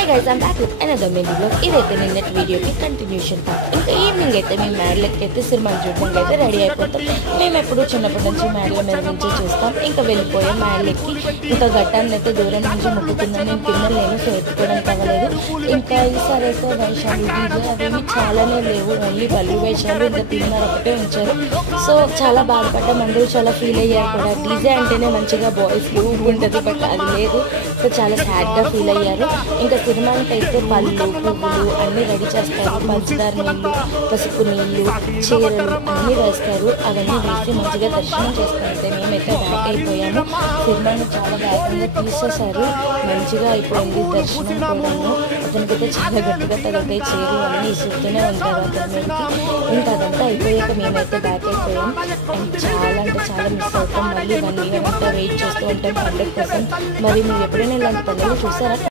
Hi guys, I'm back with another mini vlog. ఇదైతే నిన్నటి వీడియోకి కంటిన్యూషన్ పార్ట్. ఇంకా ఈవినింగ్ అయితే మేము మ్యాడ్లకి అయితే సినిమా చూడడానికి అయితే రెడీ అయిపోతాం. మేము ఎప్పుడు చిన్నప్పటి నుంచి మ్యాడ్ల మీద నుంచి చూస్తాం. ఇంకా వెళ్ళిపోయాం మ్యాడ్లకి. ఇంకా ఘట్టాన్ని అయితే దూరం నుంచి ముట్టుకుందాం. నేను కింద లేను, సో ఎత్తుకోవడానికి అవ్వలేదు. ఇంకా ఈసారి అయితే వేషాలు డీజే అవేమి చాలానే లేవు, ఓన్లీ బల్లి వేషాలు ఇంకా తిన్నారు ఒకటే ఉంచారు. సో చాలా బాధపడ్డాం, అందరూ చాలా ఫీల్ అయ్యారు కూడా. డీజే అంటేనే మంచిగా బాయ్స్ ఉంటుంది, బట్ అది లేదు. సో చాలా సాడ్గా ఫీల్ అయ్యారు. ఇంకా సినిమాకి అయితే పళ్ళు పువ్వులు అన్నీ రెడీ చేస్తారు. పంచదార నీళ్ళు, పసుపు నీళ్ళు, చీరలు అన్నీ వేస్తారు. అవన్నీ వేసి మంచిగా దర్శనం చేసుకుంటే మేమైతే బ్యాక్ అయిపోయాము. సినిమాని చాలా వేగంగా తీసేశారు, మంచిగా అయిపోయింది దర్శనం కూడాను. అతనికైతే చాలా గట్టిగా తగ్గుతాయి, చీరలు అన్నీ ఇసురుతూనే ఉంటారు అతని మీదకి. ఇంకా అదంతా అయిపోయాక మేమైతే బ్యాక్ అయిపోయాం. అండ్ చాలా అంటే చాలా మిస్ అవుతాం. మళ్ళీ 1 year అంతా వెయిట్ చేస్తూ ఉంటాం పండుగ కోసం. మరి మీరు ఎప్పుడైనా ఇలాంటి పండుగలు చూసారా?